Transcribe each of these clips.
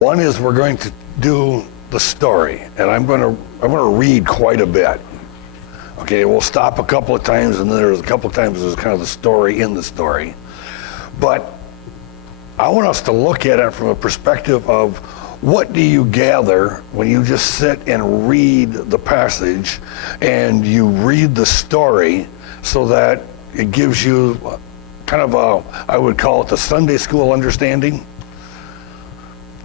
One is we're going to do the story, and I'm going to read quite a bit. Okay, we'll stop a couple of times, and then there's a couple of times there's kind of the story in the story. But I want us to look at it from a perspective of what do you gather when you just sit and read the passage and you read the story, so that it gives you kind of I would call it the Sunday school understanding.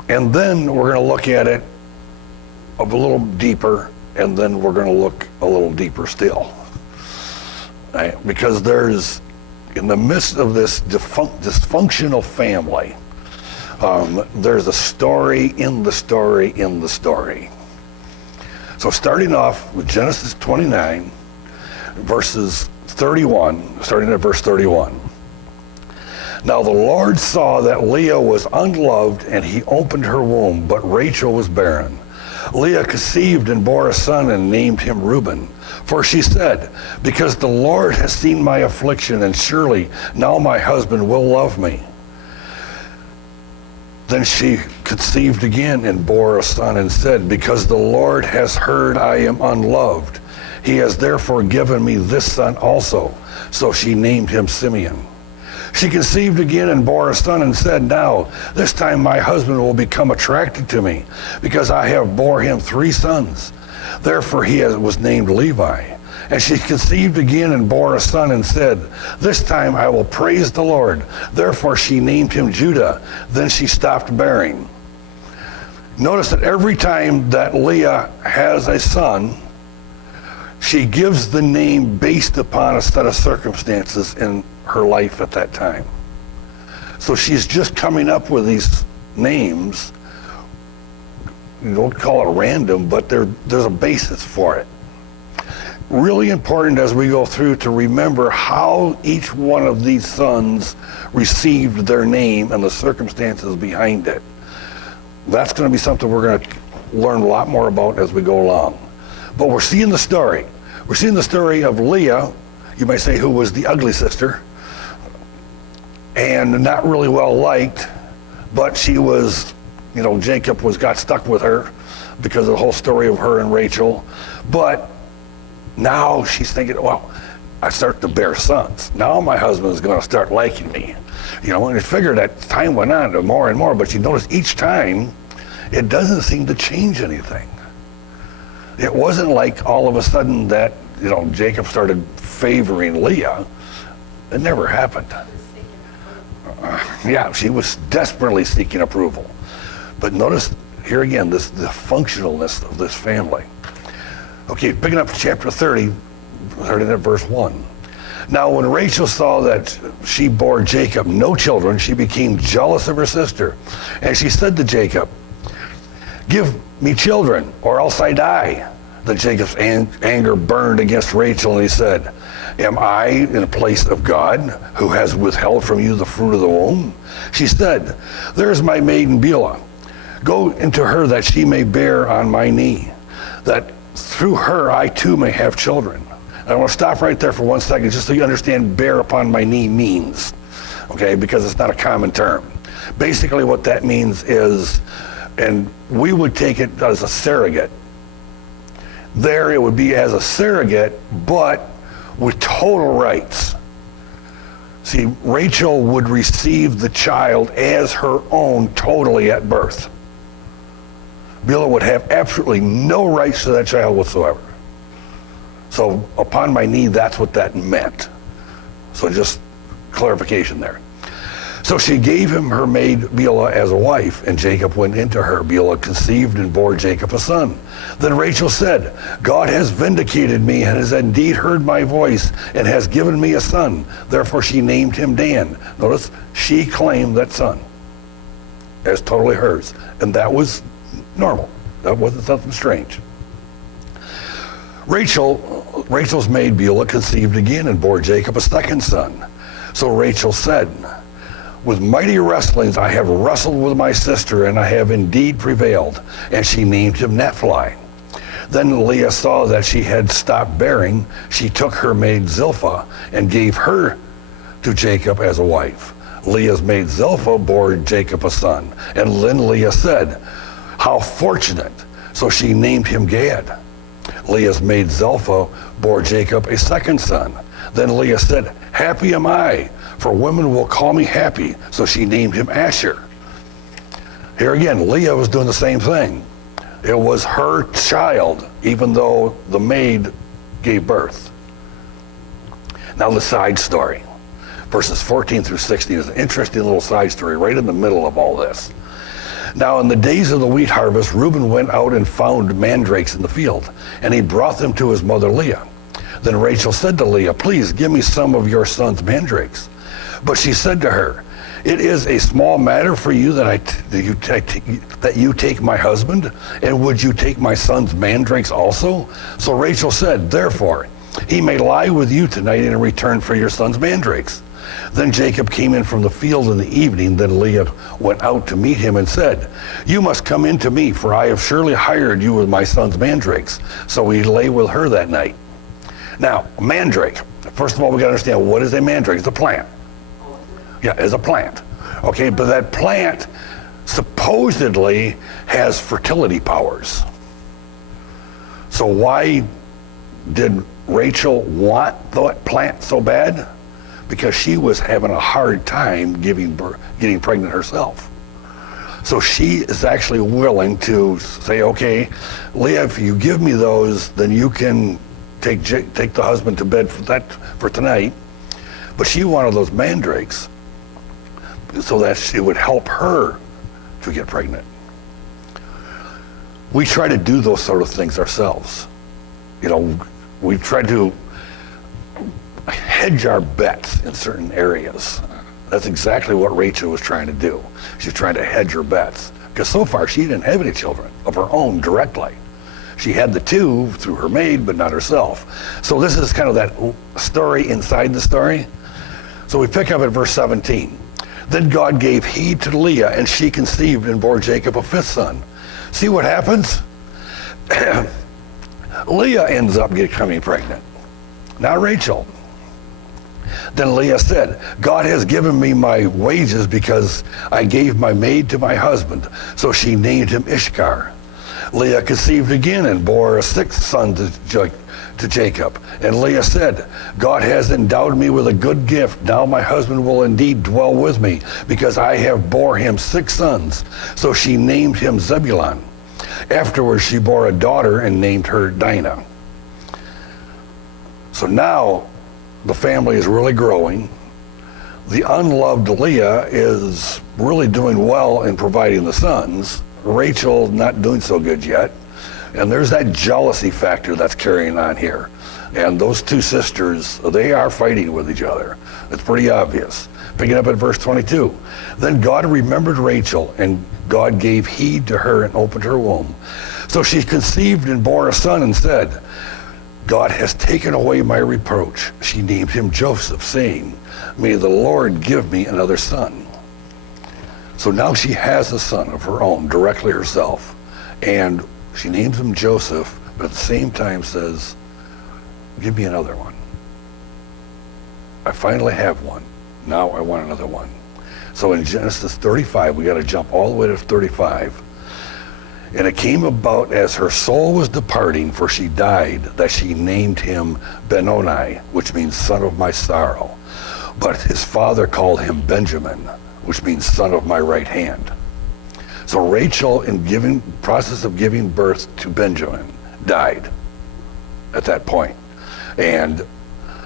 And then we're going to look at it a little deeper, and then we're going to look a little deeper still. Right? Because there's, in the midst of this dysfunctional family, there's a story in the story in the story. So starting off with Genesis 29, verses 31, starting at verse 31. Now the Lord saw that Leah was unloved, and he opened her womb, but Rachel was barren. Leah conceived and bore a son and named him Reuben. For she said, because the Lord has seen my affliction, and surely now my husband will love me. Then she conceived again and bore a son and said, because the Lord has heard I am unloved, he has therefore given me this son also. So she named him Simeon. She conceived again and bore a son and said, now, this time my husband will become attracted to me, because I have bore him 3 sons. Therefore he was named Levi. And she conceived again and bore a son and said, this time I will praise the Lord. Therefore she named him Judah. Then she stopped bearing. Notice that every time that Leah has a son, she gives the name based upon a set of circumstances in her life at that time. So she's just coming up with these names. You don't call it random, but there's a basis for it. Really important as we go through to remember how each one of these sons received their name and the circumstances behind it. That's going to be something we're going to learn a lot more about as we go along. But we're seeing the story. We're seeing the story of Leah, you might say, who was the ugly sister, and not really well liked, but she was, Jacob got stuck with her because of the whole story of her and Rachel. But now she's thinking, well, I start to bear sons. Now my husband is going to start liking me. And it figured that time went on to more and more, but you notice each time it doesn't seem to change anything. It wasn't like all of a sudden that, Jacob started favoring Leah. It never happened. Yeah, she was desperately seeking approval. But notice here again, the functionalness of this family. Okay, picking up chapter 30, starting at verse 1. Now when Rachel saw that she bore Jacob no children, she became jealous of her sister. And she said to Jacob, give me children, or else I die. Then Jacob's anger burned against Rachel, and he said, am I in the place of God, who has withheld from you the fruit of the womb? She said, there is my maiden Beulah. Go into her, that she may bear on my knee, that through her I too may have children. And I want to stop right there for 1 second, just so you understand bear upon my knee means, okay, because it's not a common term. Basically what that means is, and we would take it as a surrogate. There it would be as a surrogate, but with total rights. See, Rachel would receive the child as her own totally at birth. Beulah would have absolutely no rights to that child whatsoever. So upon my knee, that's what that meant. So just clarification there. So she gave him her maid Beulah as a wife, and Jacob went into her. Beulah conceived and bore Jacob a son. Then Rachel said, God has vindicated me and has indeed heard my voice and has given me a son. Therefore she named him Dan. Notice, she claimed that son as totally hers. And that was normal. That wasn't something strange. Rachel's maid Beulah conceived again and bore Jacob a second son. So Rachel said, with mighty wrestlings I have wrestled with my sister, and I have indeed prevailed. And she named him Naphtali. Then Leah saw that she had stopped bearing. She took her maid Zilpah and gave her to Jacob as a wife. Leah's maid Zilpah bore Jacob a son, and then Leah said, "How fortunate!" So she named him Gad. Leah's maid Zilpah bore Jacob a second son. Then Leah said, "Happy am I, for women will call me happy." So she named him Asher. Here again, Leah was doing the same thing. It was her child, even though the maid gave birth. Now the side story. Verses 14 through 16 is an interesting little side story right in the middle of all this. Now in the days of the wheat harvest, Reuben went out and found mandrakes in the field, and he brought them to his mother Leah. Then Rachel said to Leah, "Please give me some of your son's mandrakes." But she said to her, "It is a small matter for you that you take my husband, and would you take my son's mandrakes also?" So Rachel said, "Therefore, he may lie with you tonight in return for your son's mandrakes." Then Jacob came in from the field in the evening. Then Leah went out to meet him and said, "You must come in to me, for I have surely hired you with my son's mandrakes." So he lay with her that night. Now, mandrake. First of all, we got to understand, what is a mandrake? It's a plant. Yeah, it's a plant. Okay, but that plant supposedly has fertility powers. So why did Rachel want that plant so bad? Because she was having a hard time getting pregnant herself. So she is actually willing to say, "Okay, Leah, if you give me those, then you can take the husband to bed for tonight." But she wanted those mandrakes so that it would help her to get pregnant. We try to do those sort of things ourselves. You know, we try to hedge our bets in certain areas. That's exactly what Rachel was trying to do. She's trying to hedge her bets, because so far she didn't have any children of her own directly. She had the two through her maid, but not herself. So this is kind of that story inside the story. So we pick up at verse 17. Then God gave heed to Leah, and she conceived and bore Jacob a fifth son. See what happens? Leah ends up becoming pregnant, not Rachel. Then Leah said, "God has given me my wages because I gave my maid to my husband." So she named him Issachar. Leah conceived again and bore a sixth son to Jacob. And Leah said, "God has endowed me with a good gift. Now my husband will indeed dwell with me, because I have bore him 6 sons. So she named him Zebulon. Afterwards she bore a daughter and named her Dinah. So now the family is really growing. The unloved Leah is really doing well in providing the sons. Rachel not doing so good yet. And there's that jealousy factor that's carrying on here. And those two sisters, they are fighting with each other. It's pretty obvious. Picking up at verse 22. Then God remembered Rachel, and God gave heed to her and opened her womb. So she conceived and bore a son and said, "God has taken away my reproach." She named him Joseph, saying, "May the Lord give me another son." So now she has a son of her own, directly herself. And she names him Joseph, but at the same time says, "Give me another one. I finally have one. Now I want another one." So in Genesis 35, we got to jump all the way to 35. "And it came about as her soul was departing, for she died, that she named him Benoni, which means son of my sorrow. But his father called him Benjamin, which means son of my right hand." So Rachel, in process of giving birth to Benjamin, died at that point. And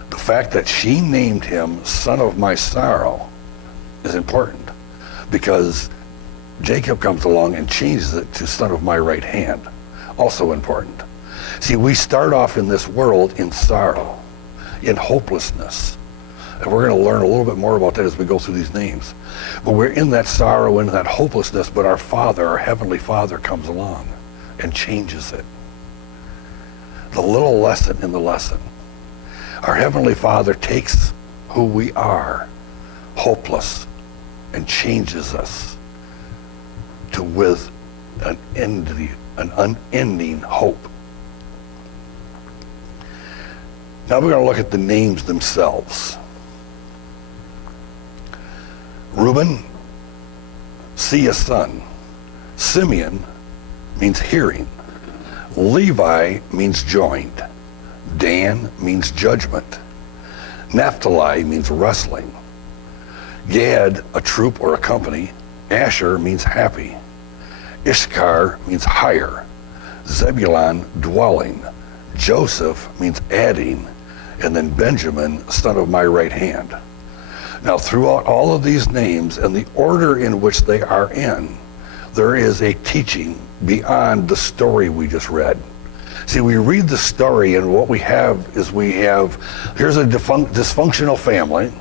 the fact that she named him son of my sorrow is important, because Jacob comes along and changes it to son of my right hand. Also important. See, we start off in this world in sorrow, in hopelessness. And we're going to learn a little bit more about that as we go through these names. But we're in that sorrow, in that hopelessness, but our Father, our Heavenly Father, comes along and changes it. The little lesson in the lesson. Our Heavenly Father takes who we are, hopeless, and changes us to with an unending hope. Now we're going to look at the names themselves. Reuben, see a son. Simeon means hearing. Levi means joined. Dan means judgment. Naphtali means wrestling. Gad, a troop or a company. Asher means happy. Issachar means higher. Zebulon, dwelling. Joseph means adding. And then Benjamin, son of my right hand. Now, throughout all of these names and the order in which they are in, there is a teaching beyond the story we just read. See, we read the story, and what we have is here's a dysfunctional family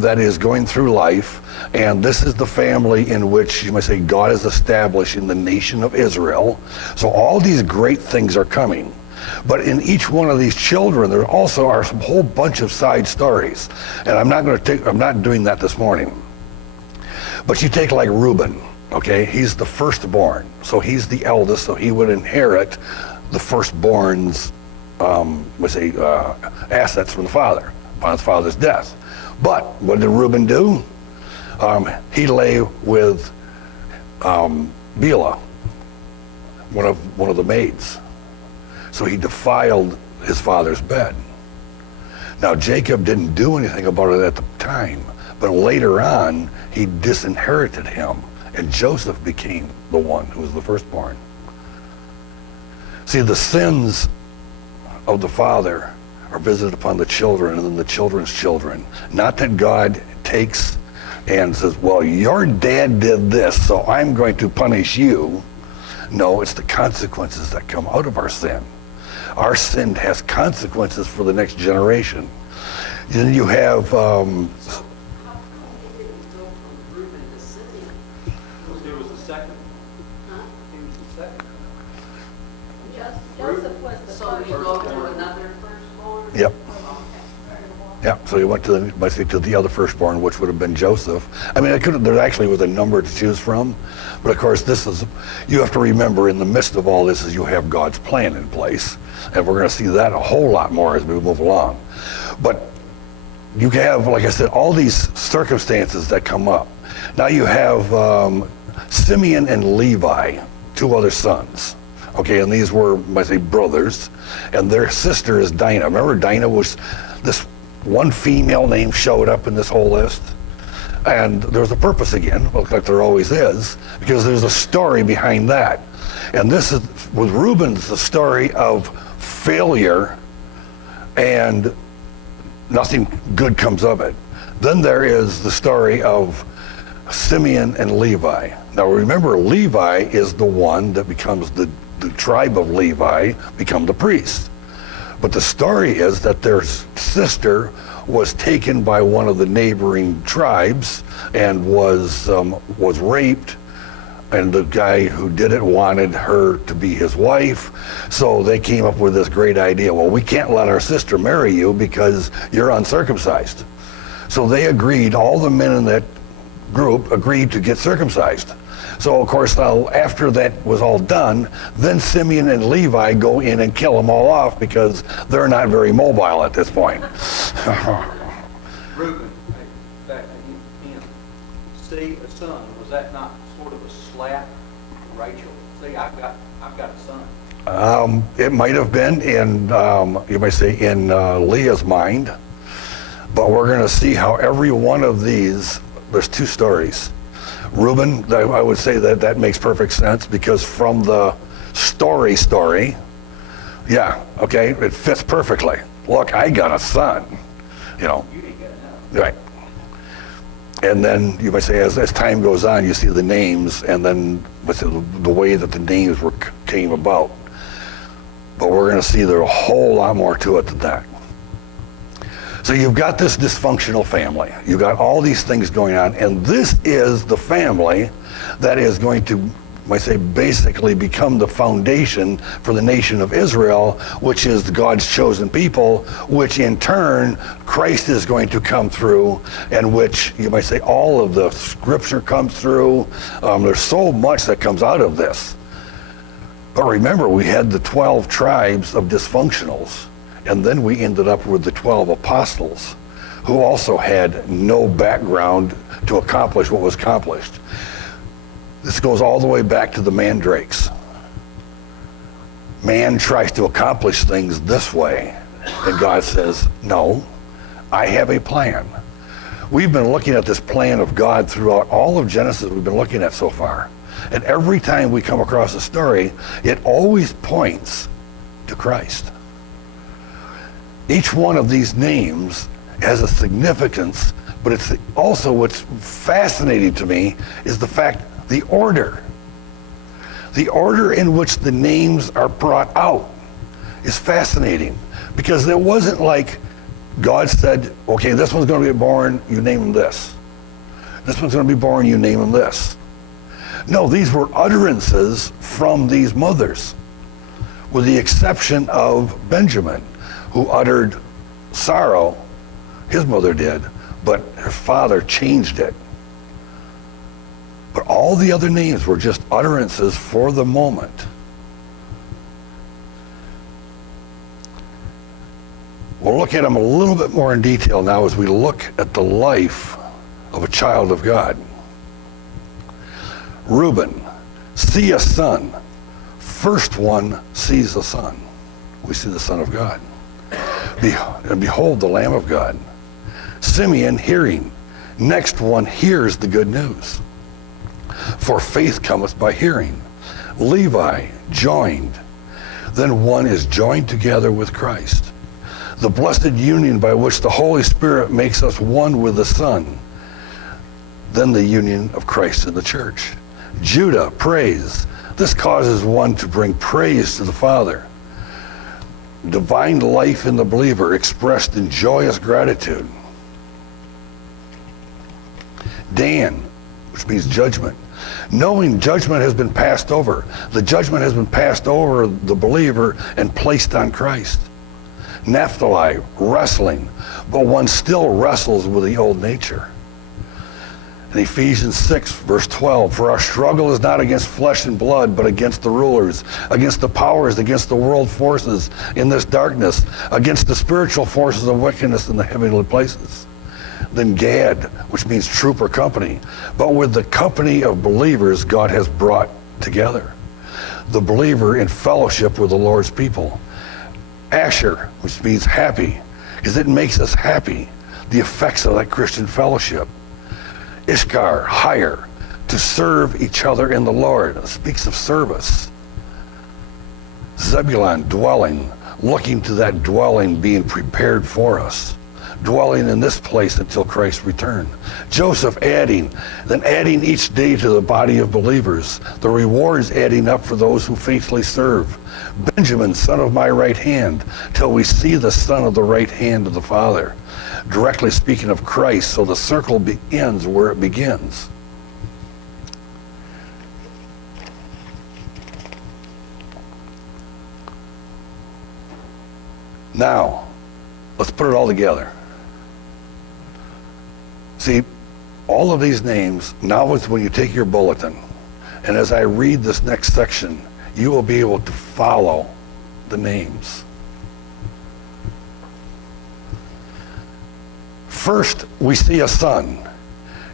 that is going through life, and this is the family in which, you might say, God is establishing the nation of Israel. So all these great things are coming. But in each one of these children, there also are some whole bunch of side stories. And I'm not doing that this morning. But you take like Reuben, okay? He's the firstborn. So he's the eldest, so he would inherit the firstborn's, assets from the father, upon his father's death. But what did Reuben do? He lay with Bilhah, one of the maids. So he defiled his father's bed. Now Jacob didn't do anything about it at the time, but later on he disinherited him, and Joseph became the one who was the firstborn. See, the sins of the father are visited upon the children and then the children's children. Not that God takes and says, well, your dad did this, so I'm going to punish you. No, it's the consequences that come out of our sin. Our sin has consequences for the next generation. Then you have... He didn't go from Reuben to Simeon. He was the second. Huh? He was the second. Joseph was the So first. you go to another firstborn? Yep. Okay. Yeah, so he went to the other firstborn, which would have been Joseph. I mean, there actually was a number to choose from, but of course you have to remember, in the midst of all this is you have God's plan in place, and we're going to see that a whole lot more as we move along. But you have, like I said, all these circumstances that come up. Now you have Simeon and Levi, two other sons. Okay, and these were, I say, brothers, and their sister is Dinah. Remember, Dinah was this one female name showed up in this whole list, and there's a purpose again, like there always is, because there's a story behind that. And this is, with Reuben's, the story of failure, and nothing good comes of it. Then there is the story of Simeon and Levi. Now remember, Levi is the one that becomes the tribe of Levi become the priest. But the story is that their sister was taken by one of the neighboring tribes and was raped, and the guy who did it wanted her to be his wife. So they came up with this great idea. Well, we can't let our sister marry you because you're uncircumcised. So they agreed, all the men in that group agreed to get circumcised. So of course, now after that was all done, then Simeon and Levi go in and kill them all off because they're not very mobile at this point. Reuben, back to him. See a son. Was that not sort of a slap, Rachel? See, I've got a son. It might have been in, you might say, in Leah's mind, but we're going to see how every one of these, there's two stories. Reuben, I would say that makes perfect sense, because from the story, yeah, okay, it fits perfectly. Look, I got a son, you know. You didn't get enough. Right. And then you might say, as time goes on, you see the names, and then the way that the names came about. But we're going to see there's a whole lot more to it than that. So you've got this dysfunctional family. You've got all these things going on, and this is the family that is going to, I say, basically become the foundation for the nation of Israel, which is God's chosen people, which in turn Christ is going to come through, and which you might say all of the scripture comes through. There's so much that comes out of this. But remember, we had the 12 tribes of dysfunctionals. And then we ended up with the 12 apostles who also had no background to accomplish what was accomplished. This goes all the way back to the mandrakes. Man tries to accomplish things this way, and God says, no, I have a plan. We've been looking at this plan of God throughout all of Genesis we've been looking at so far. And every time we come across a story, it always points to Christ. Each one of these names has a significance, but it's also what's fascinating to me is the fact, the order. The order in which the names are brought out is fascinating, because it wasn't like God said, okay, this one's going to be born, you name him this. This one's going to be born, you name him this. No, these were utterances from these mothers, with the exception of Benjamin, who uttered sorrow, his mother did, but her father changed it. But all the other names were just utterances for the moment. We'll look at them a little bit more in detail now as we look at the life of a child of God. Reuben, see a son. First one sees the son. We see the Son of God. And behold, the Lamb of God. Simeon, hearing. Next one hears the good news. For faith cometh by hearing. Levi, joined. Then one is joined together with Christ. The blessed union by which the Holy Spirit makes us one with the Son. Then the union of Christ in the church. Judah, praise. This causes one to bring praise to the Father. Divine life in the believer expressed in joyous gratitude. Dan, which means judgment. Knowing judgment has been passed over. The judgment has been passed over the believer and placed on Christ. Naphtali, wrestling, but one still wrestles with the old nature. In Ephesians 6, verse 12, for our struggle is not against flesh and blood, but against the rulers, against the powers, against the world forces in this darkness, against the spiritual forces of wickedness in the heavenly places. Then Gad, which means troop or company, but with the company of believers God has brought together. The believer in fellowship with the Lord's people. Asher, which means happy, because it makes us happy, the effects of that Christian fellowship. Issachar, hire, to serve each other in the Lord. It speaks of service. Zebulon, dwelling, looking to that dwelling being prepared for us. Dwelling in this place until Christ's return. Joseph, adding, then adding each day to the body of believers, the rewards adding up for those who faithfully serve. Benjamin, son of my right hand, till we see the son of the right hand of the Father. Directly speaking of Christ, so the circle ends where it begins. Now, let's put it all together. See, all of these names, now is when you take your bulletin, and as I read this next section, you will be able to follow the names. First, we see a son.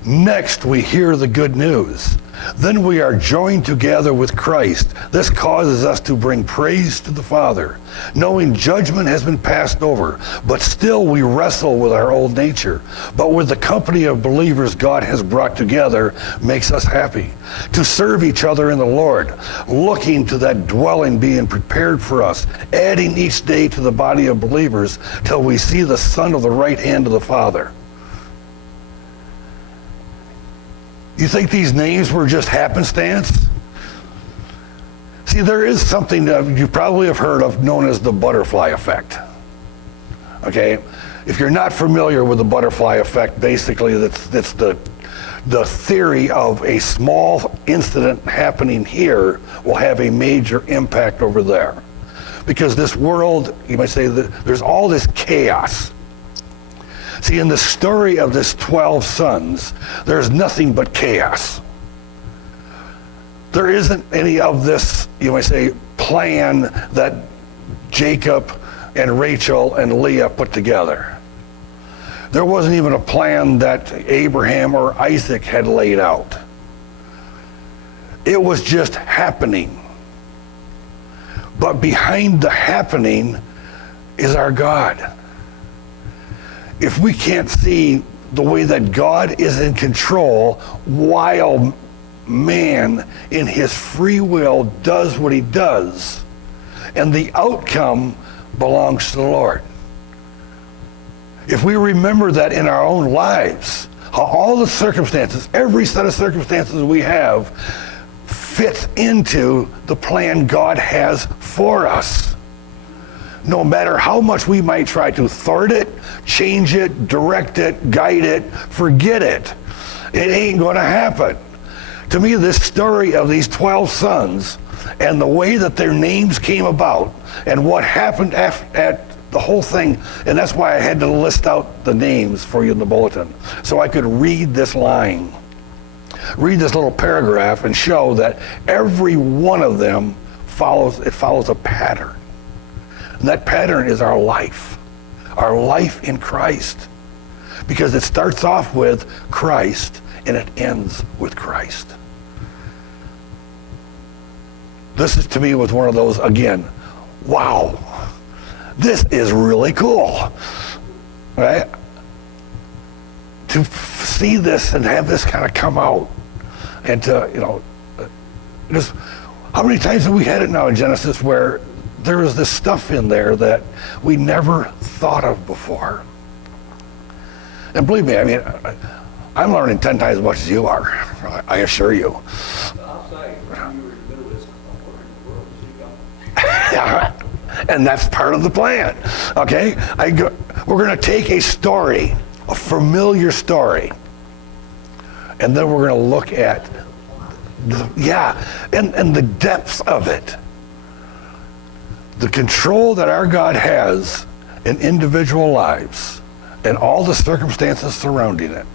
Next, we hear the good news. Then we are joined together with Christ. This causes us to bring praise to the Father, knowing judgment has been passed over, but still we wrestle with our old nature. But with the company of believers God has brought together makes us happy. To serve each other in the Lord, looking to that dwelling being prepared for us, adding each day to the body of believers till we see the Son of the right hand of the Father. You think these names were just happenstance? See, there is something that you probably have heard of known as the butterfly effect. Okay? If you're not familiar with the butterfly effect, basically that's the theory of a small incident happening here will have a major impact over there. Because this world, you might say, that there's all this chaos. See, in the story of this 12 sons, there's nothing but chaos. There isn't any of this, you might say, plan that Jacob and Rachel and Leah put together. There wasn't even a plan that Abraham or Isaac had laid out. It was just happening. But behind the happening is our God. If we can't see the way that God is in control while man in his free will does what he does, and the outcome belongs to the Lord. If we remember that in our own lives, how all the circumstances, every set of circumstances we have, fits into the plan God has for us. No matter how much we might try to thwart it, change it, direct it, guide it, forget it, it ain't going to happen. To me, this story of these 12 sons and the way that their names came about and what happened at the whole thing, and that's why I had to list out the names for you in the bulletin, so I could read this line, read this little paragraph, and show that every one of them follows a pattern. And that pattern is our life in Christ. Because it starts off with Christ and it ends with Christ. This is, to me, was one of those, again, wow, this is really cool, right? To see this and have this kind of come out, and to, just how many times have we had it now in Genesis where there is this stuff in there that we never thought of before? And believe me, I mean, I'm learning 10 times as much as you are, I assure you. I'll say, when you were in the middle of this, where in the world is he going? And that's part of the plan, okay? We're going to take a story, a familiar story, and then we're going to look at, and the depths of it. The control that our God has in individual lives and all the circumstances surrounding it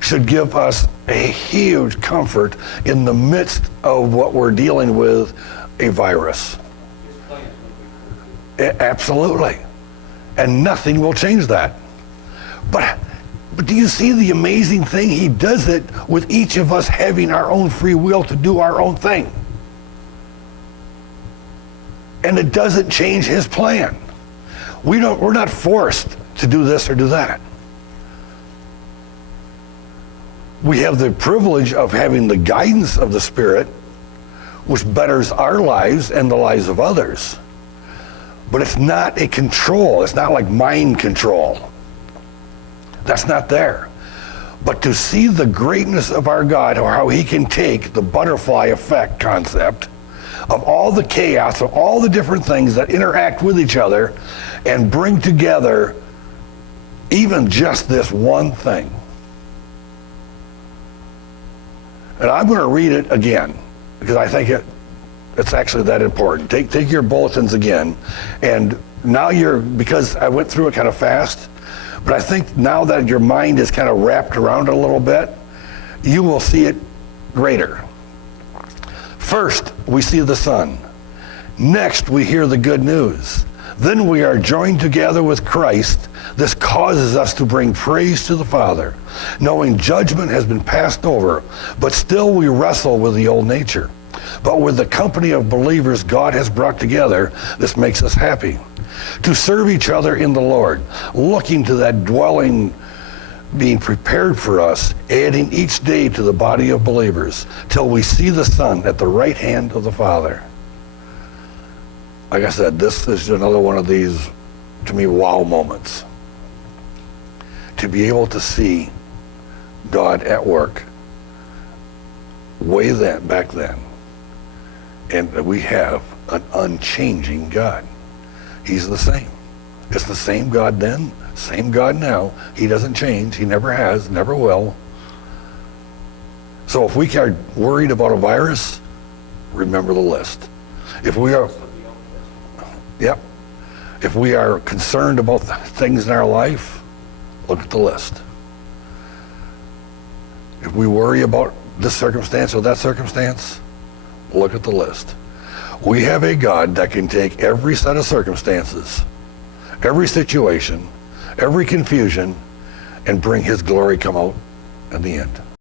should give us a huge comfort in the midst of what we're dealing with, a virus. His plan's going to be fulfilled. Absolutely. And nothing will change that. But do you see the amazing thing? He does it with each of us having our own free will to do our own thing. And it doesn't change his plan. We're not forced to do this or do that. We have the privilege of having the guidance of the Spirit, which betters our lives and the lives of others. But it's not a control. It's not like mind control. That's not there. But to see the greatness of our God, or how he can take the butterfly effect concept of all the chaos, of all the different things that interact with each other, and bring together even just this one thing. And I'm going to read it again, because I think it's actually that important. Take your bulletins again, and now because I went through it kind of fast, but I think now that your mind is kind of wrapped around it a little bit, you will see it greater. First, we see the Son. Next, we hear the good news. Then we are joined together with Christ. This causes us to bring praise to the Father, knowing judgment has been passed over, but still we wrestle with the old nature. But with the company of believers God has brought together, this makes us happy. To serve each other in the Lord, looking to that dwelling being prepared for us, adding each day to the body of believers, till we see the Son at the right hand of the Father. Like I said, this is another one of these, to me, wow moments. To be able to see God at work back then. And we have an unchanging God. He's the same. It's the same God then, same God now. He doesn't change. He never has, never will. So if we are worried about a virus, remember the list. If we are, if we are concerned about things in our life, look at the list. If we worry about this circumstance or that circumstance, look at the list. We have a God that can take every set of circumstances, every situation, every confusion, and bring his glory come out in the end.